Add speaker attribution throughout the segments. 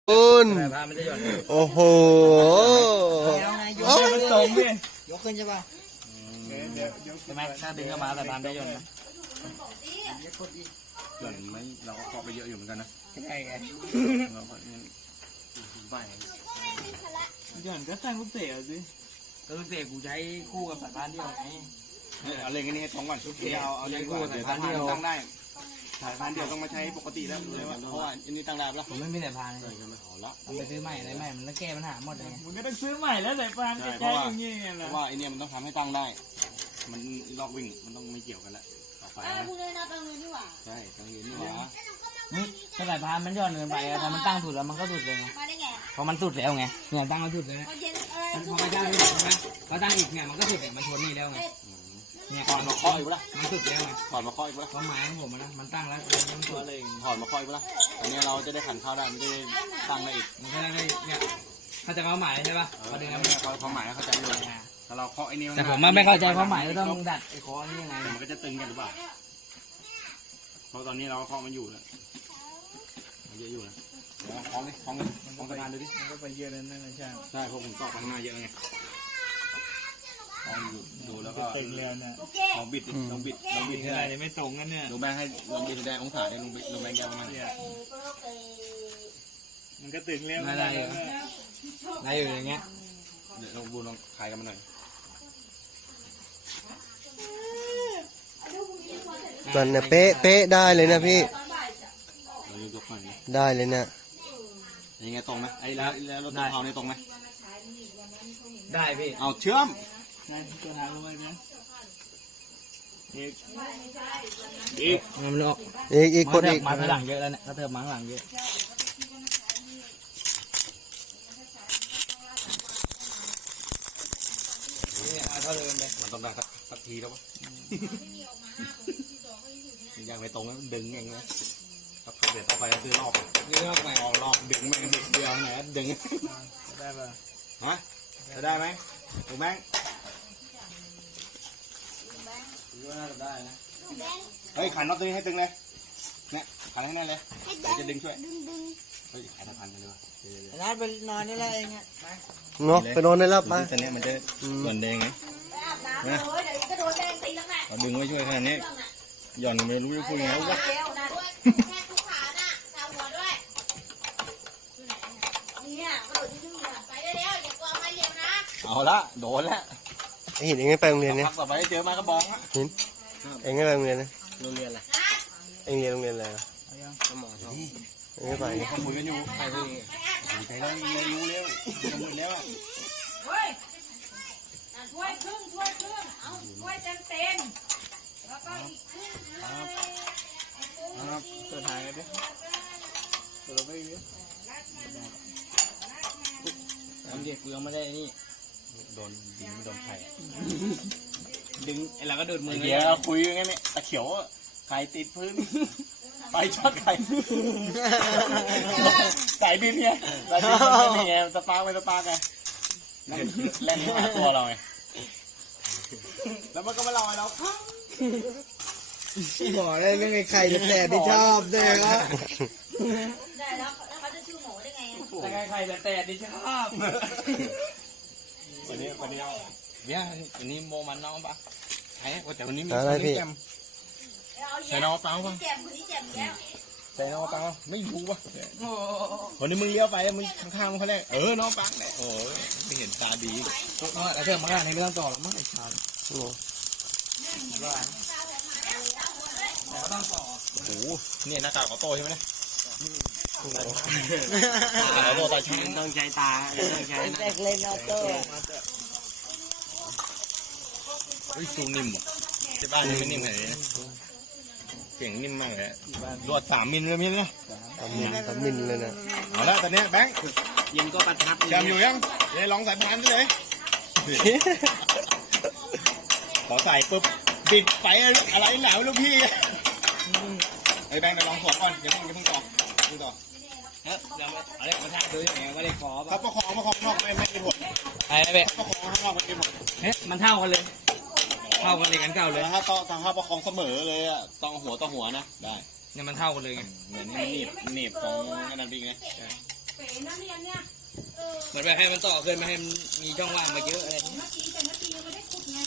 Speaker 1: คุณ
Speaker 2: สายพานมันจะหย่อน
Speaker 1: โอ้โห
Speaker 3: ยกมันตรงดิ
Speaker 4: ยกขึ้นใช่ป่ะ
Speaker 2: ใช่ไหมถ้าดึงเข้ามาสายพานจะหย่อนนะ
Speaker 3: หย่อนไหมเราก็เคาะไปเยอะอยู่เหมือนกันนะ
Speaker 2: ใช่ไง
Speaker 3: เราก็ไป
Speaker 2: หย่อนก็ตั้งลูกเตะสิก็ลูกเตะกูใช้คู่กับสายพานเดียวไง
Speaker 3: เอาเล่นกันนี่ให้ท้องก่อนเอาเล่นคู่เดี๋ยวตั้งได้สายพานเดียวต้องมาใช้ปกติแล้วเพราะว่าอันนี้ตั้งได้แล้ว
Speaker 2: ผมไม่มีสายพานเลย
Speaker 3: เอาละ
Speaker 2: มันไปซื้อใหม่อะไรใหม่มันต้องแก้ปัญหาหมดเลยมันก็ต้องซื้อใหม่แล้วสายพานจะใช้อย่างนี้ไง
Speaker 3: เพ
Speaker 2: ล่ะ
Speaker 3: ราะว่าไอเนี่ยมันต้องทำให้ตั้งได้ มันลอกวิ่งมันต้องไม่เกี่ยวกันแล้วต่อไปนะ
Speaker 4: คุณเลยนะไปโรงเรียนนี่หว่า
Speaker 3: ใช่ตั้งเรียนนี่หว่า
Speaker 2: ถ้าสายพานมันหย่อนเกินไปถ้ามันตั้งสุดแล้วมันก็สุดเลยไง
Speaker 4: มาได้ไง
Speaker 2: พอมันสุดแล้วไงเนี่ยตั้งมาสุดเลย
Speaker 4: ตอนเย็น
Speaker 2: พอมาตั้งสุดใช่ไหมพอตั้งอีกเนี่ยมันก็สุดเนี่ยมันชนนี่แล้วไงเนี่ย
Speaker 3: ถอดมาเคาะอีกปะล่ะ
Speaker 2: มันสุดแล้วไง
Speaker 3: ถอดมาเคาะอีกปะล่ะ
Speaker 2: ความหมายของผมนะมันตั้งแล้วมันตัวเลย
Speaker 3: ถอดมาเคาะอีกปะล่ะอันนี้เราจะได้ขันเข้าได้มันจะได้ตั้งได้อีก
Speaker 2: มันก็ได้เนี่ยเขาจะความหมายใช่ป่ะพอดึงแล้ว
Speaker 3: เขาหมายเขาใจอยู่แต่เราเคาะไอ้นี่
Speaker 2: แต่ผมไม่เข้าใจความหมายต้องดัดไอ้คอนี่ยังไง
Speaker 3: มันก็จะตึงกันหรือเปล่าเพราะตอนนี้เราเคาะมันอยู่แล้วมันเยอะอยู่นะคล้องสะพานดูดิ
Speaker 2: มันก็ไปเยอะแล้วนั่นแหละใช่
Speaker 3: ใช่เพราะผมต่อไปข้างหน้าเยอะไงลองดูแล้วก็
Speaker 2: ตึงแล้วนะ
Speaker 4: โอเค
Speaker 3: ลองบิดลองบิดให้
Speaker 2: อะไร
Speaker 3: ได้
Speaker 2: ไม่ตรงกันเนี่ย
Speaker 3: ลงแบงให้ลองบิดให้ได้องศาได้ลงแบงแก้วมา
Speaker 2: มันก็ตึงแล้วได้อยู่อย่างเงี้ย
Speaker 3: เดี๋ยวลองบูลองคลายกันมาหน่อย
Speaker 1: มันเนี่ยเป๊ะได้เลยนะพี่
Speaker 3: เรายกหน่อย
Speaker 1: ได้เลยเนี่ย
Speaker 3: ยังไงตรงไหมไอ้แล้วรถเท้านี่ตรงไหม
Speaker 2: ได้พี่
Speaker 3: เอาเชื่อม
Speaker 2: นั่นตัวทางรู้ไหมนะ
Speaker 3: อีก
Speaker 2: มันออก
Speaker 1: อีกกดอีก
Speaker 2: มาข้างหลังเยอะแล้วเนี่ยเขาเติมมาข้างหลังเยอะนี่เขาเดินไป
Speaker 3: มันต้องดังสักทีแล้วปะยังไม่ตรงแล้วดึงเองนะเดี๋ยวต่อไปซื้อรอบ
Speaker 2: นี่รอบใหม่
Speaker 3: ออกรอบดึงแม่งเดียวไหนดึง
Speaker 2: ได้ป่ะ
Speaker 3: ฮะจะได้ไหมถูกไหม
Speaker 2: รู้น่าจะได้นะ
Speaker 3: เฮ้ยขันน็อตตัวนี้ให้ตึงเลยเนี่ยขันให้แน่นเลยเดี๋ยวจะดึงช่วยเฮ้ยขายพันกันดีกว่า
Speaker 4: นัดไปนอนนี่แหละเองอ่ะ
Speaker 1: เนาะไปนอนได้แล้วไป
Speaker 3: ตัวนี้มันจะหย่อนแดงไง
Speaker 4: ไปอาบน้ำเลยเดี๋ยวก็โดนแดงตีแล้วแหละ
Speaker 3: เราดึงไว้ช่วยขนาดนี้หย่อนไม่รู้จะพูดยังไงวะ
Speaker 4: เดี๋ยวนะด้วยแค่ทุกขาน่ะชาวหัวด้วยเนี่ยกระโดดยืดไปเร็วๆอย่ากลัวไม่เร็วนะ
Speaker 3: เอาละโดนละ
Speaker 1: ไอ้หินเองไม่ไปโรงเรียนเนี่ย
Speaker 3: พักต่อไปเจอมากระบองละ
Speaker 1: หินเองไม่ไปโรงเรียนนะ
Speaker 3: โรงเรียนอะไร
Speaker 1: เองเรียนโรงเรียนอะไรอะ
Speaker 3: สมองเขา
Speaker 1: เองไม่ไปเนี่ย
Speaker 3: ขโมยกันอยู่ใครพูดใครแล้วรู้แล้วขโมยแล้ว
Speaker 4: เฮ้ยถ้วยครึ่งเอาถ้วยเต็มแล้วก็อีกครึ่ง
Speaker 3: ครับ
Speaker 2: เปิดทางกันดิเปิดไปดิทำเด็กกูยังไม่ได้นี่
Speaker 3: โดนดิงไม่โดนไข่
Speaker 2: ดึงไอ้เราก็ดูดมือ
Speaker 3: เดี๋ยวคุยยังไงเนี่ยตะเขียวไข่ติดพื้นไปช็อตไข่ไก่บินไงไก่บินนี่ไงสปาร์กไปสปาร์กไงเล่นมาตัวเราไงแล้วมันก็มาลอยเรา
Speaker 2: บอกได้เรื่องไอ้ไข่แต่ที่ชอบได้ไหมครับ
Speaker 4: ได้แล้วเขาจะชื่อหมูได้ไง
Speaker 2: แต่ไข่แต่ที่ชอบ
Speaker 3: วันนี้เนี่ยวันนี้โมมันน้องปะใช่แต่วันนี้มี
Speaker 1: อะไรพี่
Speaker 3: ใส่น้องเปล่าปะ
Speaker 4: แจ่มคนนี้แจ่มแล้ว
Speaker 3: ใส่น้องเปล่าไม่รู้ปะวันนี้มึงเลี้ยวไปมึงข้างๆมึงเขาแรกน้องปังเนี่ยโอ้ไม่เห็นตาดี
Speaker 2: แล้วเธอมาขนาดนี้ไม่ต้องต่อหรอกมั้งไอ้ชาว
Speaker 1: โอ้
Speaker 2: ว่าแล้วต้องต่อ
Speaker 3: โอ้โหนี่หน้ากากออโต้ใช่ไหมเนี่ยออโต้ตาช่าง
Speaker 2: ต้องใจตาต้องใจ
Speaker 4: แจกเลนออโต้
Speaker 3: เฮ้ยซูนิ่มอ่ะที่บ้านนี่ไม่นิ่มขนาดนี้นะเสียงนิ่มมากเลยรวด3 มิลเลยมั้ยเนี่ย
Speaker 1: ทำมินเลยนะ
Speaker 3: เอาละตอนนี้แบงค์
Speaker 2: ยิงก็ประทับ
Speaker 3: แชมป์อยู่ยังเดี๋ยวลองสายพานด้วยเลยขอใส่ปุ๊บบิดไปอะไรหนาวลูกพี่ไอ้แบงค์ไปลองขอก่อนเดี๋ยวเพิ่งต่อ
Speaker 2: เฮ้ยเราอะไรประทับดูยังไงว่าได้ขอ
Speaker 3: ถ้าประคองนอกไม่มีผล
Speaker 2: ไอ้เบ๊ะ
Speaker 3: ประคองข้างนอกไม่มีผล
Speaker 2: เฮ้ยมันเท่ากันเลยกันเก่าเลย
Speaker 3: ถ้าประคองเสมอเลยอ่ะต้องหัวต่อหัวนะได้
Speaker 2: เนี่ยมันเท่ากันเลยไง
Speaker 3: เหมือนหนีบตรงนั้นพี่ไง
Speaker 4: เป๋นะเนี่ยเนี่ย
Speaker 2: เหมือนไปให้มันต่อขึ้นไม่ให้มันมีช่องว่างมาเยอะอะไร
Speaker 4: เมื่อกี้ยังไม่ได้ขุดไง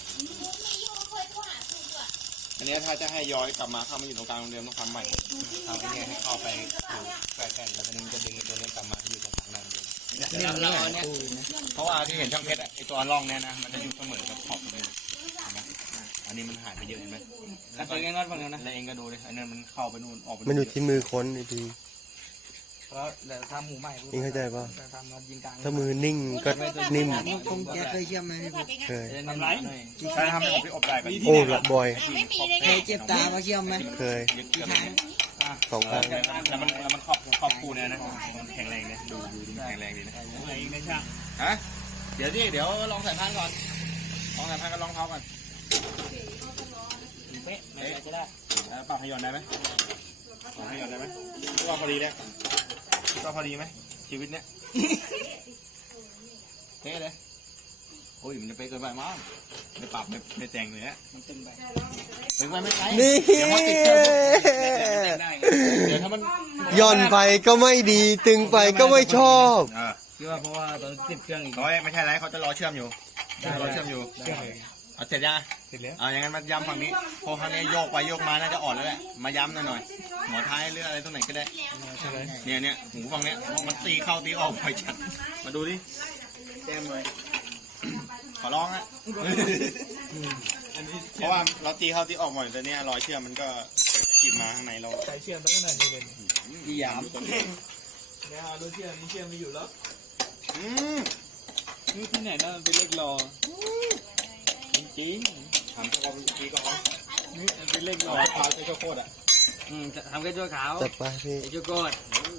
Speaker 3: อันนี้ถ้าจะให้ย้อยกลับมาเข้ามาอยู่ตรงกลางโรงเรียนต้องทำใหม่ทำให้เข้าไปอยู่ใกล้ๆแล้วก็นึงจะดึงตัวนี้กลับมาที่อยู่ตรงกลางนั่นเองเพราะว่าที่เห็นช่องเพชรไอตัวร่องเนี่ยนะมันจะอยู่เสมอกับขอบตรงนี้อันนี้มันหายไปเยอะเห็นไหม
Speaker 2: แล้วตัวง่ายๆฝั่งนั้นนะ
Speaker 3: แล้วเองก็ดูดิอันนั้นมันเข้าไปนู่นออกไป
Speaker 1: มันอยู่ที่มือคนดี
Speaker 2: เพราะเดี๋ยวทำหมูใหม่
Speaker 1: เองเข้าใจป่ะ
Speaker 2: ทำน็อตยิงกลาง
Speaker 1: ถ้ามือนิ่งก็นิ่ม
Speaker 5: คงจะเคยเชื่อมไหมพี่ปุ๊ก
Speaker 1: เคย
Speaker 2: ทำไร
Speaker 3: ใช่ทำให้ผมไปอบได้ไป
Speaker 1: โอ้ละบอย
Speaker 5: เคยเจ็บตามาเชื่อมไหม
Speaker 1: เคย
Speaker 5: กี่ครั้ง
Speaker 1: 2 ครั้ง
Speaker 3: แล้วมันครอบคู่เนี่ยนะมันแข็งแรงเนี่ยดูแข็งแรงดีนะ
Speaker 2: อะไรอีกนะช่าง
Speaker 3: ฮะเดี๋ยวลองใส่พันก่อนลองใส่พันกับรองเท้าก่อน
Speaker 2: เป๊ะเลยจะได้
Speaker 3: ปรับให้หย่อนได้ไหมปรับให้หย่อนได้ไหมว่าพอดีแล้วก็พอดีไหมชีวิตเนี้ยเท่เลยโอ้ยมันจะไปเกินไปมั้งไม่ปรับไม่แต่งเลยฮะ
Speaker 2: มันตึงไป
Speaker 3: ถึงไปไม่ใช่
Speaker 1: นี่
Speaker 3: เดี๋ยวพอติดเครื่องเดี๋ยวถ้ามัน
Speaker 1: ย่อนไปก็ไม่ดี ตึงไปก็ไม่ชอบ
Speaker 2: คิดว่าเพราะว่าตอนติดเครื่องอีก
Speaker 3: ร้อยไม่ใช่ไรเขาจะรอเชื่อมอยู่รอเชื่อมอยู่เอาเสร็จยัง
Speaker 2: เสร็จแล้ว
Speaker 3: เอาอย่างนั้นมาย้ำฝั่งนี้พอครั้งนี้โยกไปโยกมาน่าจะอ่อนแล้วแหละมาย้ำหน่อยหัวท้ายหรืออะไรตรงไหนก็ได้เนี่ยหูฝั่งเนี้ยมันตีเข้าตีออกไปชัดมาดูดิแต้มเลยขอร้องอะเพราะว่าเราตีเข้าตีออกบ่อยแต่เนี้ยรอยเชื่อมมันก็เกิดขีดมาข้างในเรา
Speaker 2: ใส่เชื่อมตั้งขนาดนี้เลย
Speaker 3: ที่ยาม
Speaker 2: เนี่ยรถเชื่อมนี่เชื่อมไม่อยู่แล้ว
Speaker 3: อืม
Speaker 2: นี่ที่ไหนน่าเป็นเล็กรอ
Speaker 3: จริงถามเจ้าของทีก็เอา
Speaker 2: นี่เป็นเล็กร
Speaker 3: ร
Speaker 2: อ
Speaker 3: อยเท้าเจ้าโคตรอ่ะ
Speaker 2: ทำแค่ชั่วขาว
Speaker 1: จัดไปพี่
Speaker 2: ไอ้ชั่วโกด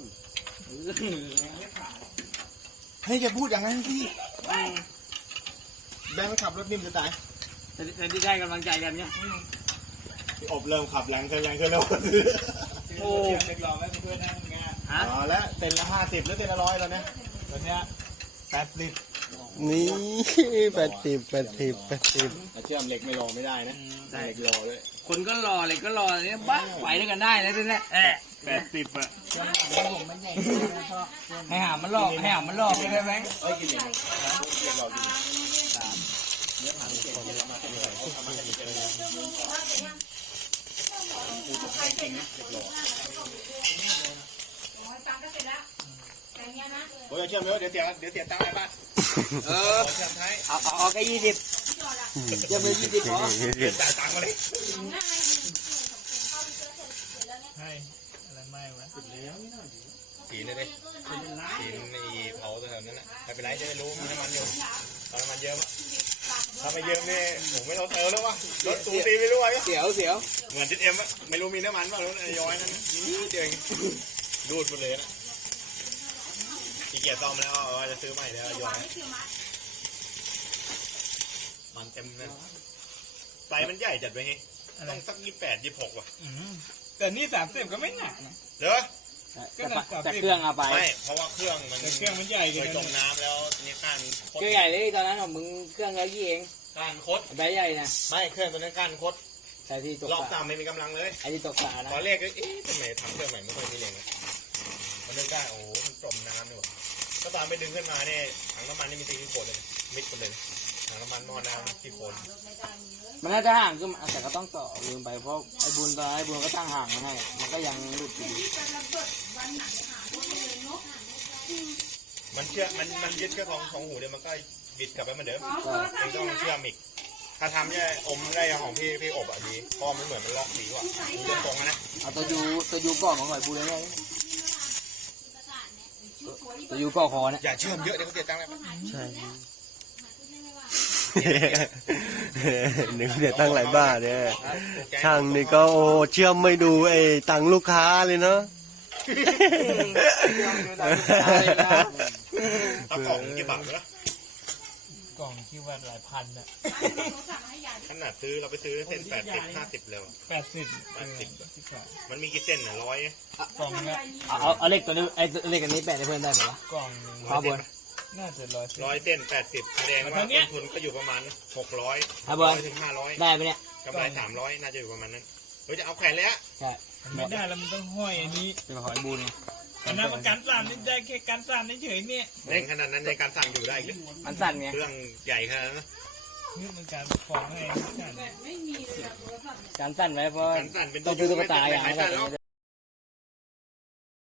Speaker 3: เฮ้ยอย่าพูดอย่างนั้นสิแบงค์ขับรถนิ่มจะตาย
Speaker 2: แต่ที่ได้กำลังใจกันเนี่ย
Speaker 3: พี่อบเริ่มขับแรงขึ้นแล้ว
Speaker 2: โอ้เล็กรอไม่เพื่อนนั่งงานฮะ
Speaker 3: อ๋อแล้วเต็นละ50แล้วเต็นละ100แล้วเนี่ย
Speaker 2: ตอนเนี้ย80
Speaker 1: นี่80
Speaker 3: เชื่อมเหล็กไม่รอไม่ได้นะเหล็กรอด้วย
Speaker 2: คนก็รอเลยก็รอเนี่ยบ้าไหวด้วยกันได้นะทีเนี้ย80อ่ะให้หามันหลอกได้ไหม
Speaker 3: เอ้ยกินเหล็กเหล็กรอกิน
Speaker 4: ตังก็เสร็จแล้วแต่เนี้ยนะ
Speaker 3: โอ้ยเชื่อมเยอะเดี๋ยวเสียตังค์ในบ้าน
Speaker 2: เออ
Speaker 3: เชื่อมท้าย
Speaker 2: เอาแค่20เดี๋ยวเลย20พอ
Speaker 3: จ่ายตังค์มาเลย
Speaker 2: ให้อะไรไม่วะติดแล้ว
Speaker 3: สีเลยดิสีในเผาตัวแถวนั้นน่ะไม่เป็นไรจะได้รู้มันน้ำมันอยู่ตอนน้ำมันเยอะมั้ยถ้าไม่เยอะนี่ผมไม่ต้องเติมแล้ววะรถตูตีไม่รู้ไง
Speaker 2: เสียว
Speaker 3: เหมือน10Mอะไม่รู้มีน้ำมันป่ะรถย้อยนั่นนี่เดียวดูดหมดเลยนะขี้เกียจซ่อมแล้วจะซื้อใหม่แล้วย้อยมันเต็มเลยไซส์มันใหญ่จัดไปไงต้องสัก28-26ว่ะ
Speaker 2: แต่นี่30ก็ไม่หนักนะ
Speaker 3: เด้อ
Speaker 2: แต่เครื่องเอาไป
Speaker 3: ไม่เพราะว่าเครื่องมัน
Speaker 2: เครื่องมันใหญ่
Speaker 3: เคยจมน้ำแล้วนี่ก้านคด
Speaker 2: เครื่องใหญ่เลยตอนนั้นของมึงเครื่องร้อยยี่เอง
Speaker 3: ก้านคด
Speaker 2: ใบใหญ่นะ
Speaker 3: ไม่เครื่องตัวนั้นก้านคด
Speaker 2: ใส่ที่ตก
Speaker 3: รอบ
Speaker 2: สา
Speaker 3: ต่ำไม่มีกำลังเลย
Speaker 2: ไอ้ที่ตกสานะ
Speaker 3: ตอนแรกก็ทำไมทำเครื่องใหม่ไม่ค่อยมีแรงเลยมันนึกได้โอ้โหมันจมน้ำนี่หว่าก็ตอนไปดึงขึ้นมาเนี่ยถังน้ำมันนี่มีตีขี้โคลนเลยมิดหมดเลยถังน้ำมันหม้อน้ำขี้โคลน
Speaker 2: มันน่าจะห่างขึ้นมาแต่ก็ต้องต่อลืมไปเพราะไอ้บุญตอนไอ้บุญก็ตั้งห่างมาให้มันก็ยังหลุดอยู่ดี
Speaker 3: มันเชื่อมันยึดแค่ของหูเดียวมันก็บิดกลับไปเหมือนเดิมมันต้องเชื่อมอีกถ้าทำเนี่ยอมได้ของพี่อบอ่ะดีเพราะมันเหมือนมันล็อกดีกว่ามันจะตรงนะ
Speaker 2: เอาตัวยูก่อนของหน่อยบุญเลยเนี่ยตัวยูก่อคอเนี่ย
Speaker 3: อย่าเชื่อมเยอะเดี๋ยวเขาเสียตังค์เลย
Speaker 1: ใช่ นึกเดี๋ยวตั้งหลายบ้านเนี่ยช่างนี่ก็โอ้เชื่อมไม่ดูไอ้ตังค์ลูกค้าเลยเนาะ
Speaker 3: เอากล่องกี่บาทวะ
Speaker 2: กล่องที่ว่าหลายพันอ่ะ
Speaker 3: ขนาดซื้อเราไปซื้อเส้น80-50เลยว่ะ
Speaker 2: 80
Speaker 3: มันมีกี่เส้นอ่ะ100
Speaker 2: กล่องเนี่ยเอาเหล็กตัวนี้ไอ้เหล็กอันนี้แปะให้เพื่อนได้ไหมวะกล่องพาบอลน่าจะ
Speaker 3: 100 เส้น80แสดงว่าต้นทุนก็อยู่ประมาณ600ถึง500
Speaker 2: ได้ไหมเนี่ย
Speaker 3: กำไร300น่าจะอยู่ประมาณนั้นเฮ้ยจะเอาแขวนเลยอะ
Speaker 2: ใช่ไม่ได้แล้วมันต้องห้อยอันนี้เป็นของไอ้บุญ
Speaker 6: อันนั้นมันการสั่นนี่ได้แค่การสั่นเฉยๆเนี่ย
Speaker 3: แรงขนาดนั้นในการสั่งอยู่ได้อีกเลย
Speaker 2: มันสั่นไง
Speaker 3: เครื่องใหญ่ขนาดนั้นนะ
Speaker 6: นี่มันการฟ้องให้สั่น
Speaker 2: การสั่นไว้เพราะ
Speaker 3: การสั่นเป็น
Speaker 2: ต้องดูตุ๊กตาอย่าง
Speaker 3: ไม่
Speaker 2: นั้
Speaker 3: สั่นแล้ว
Speaker 2: น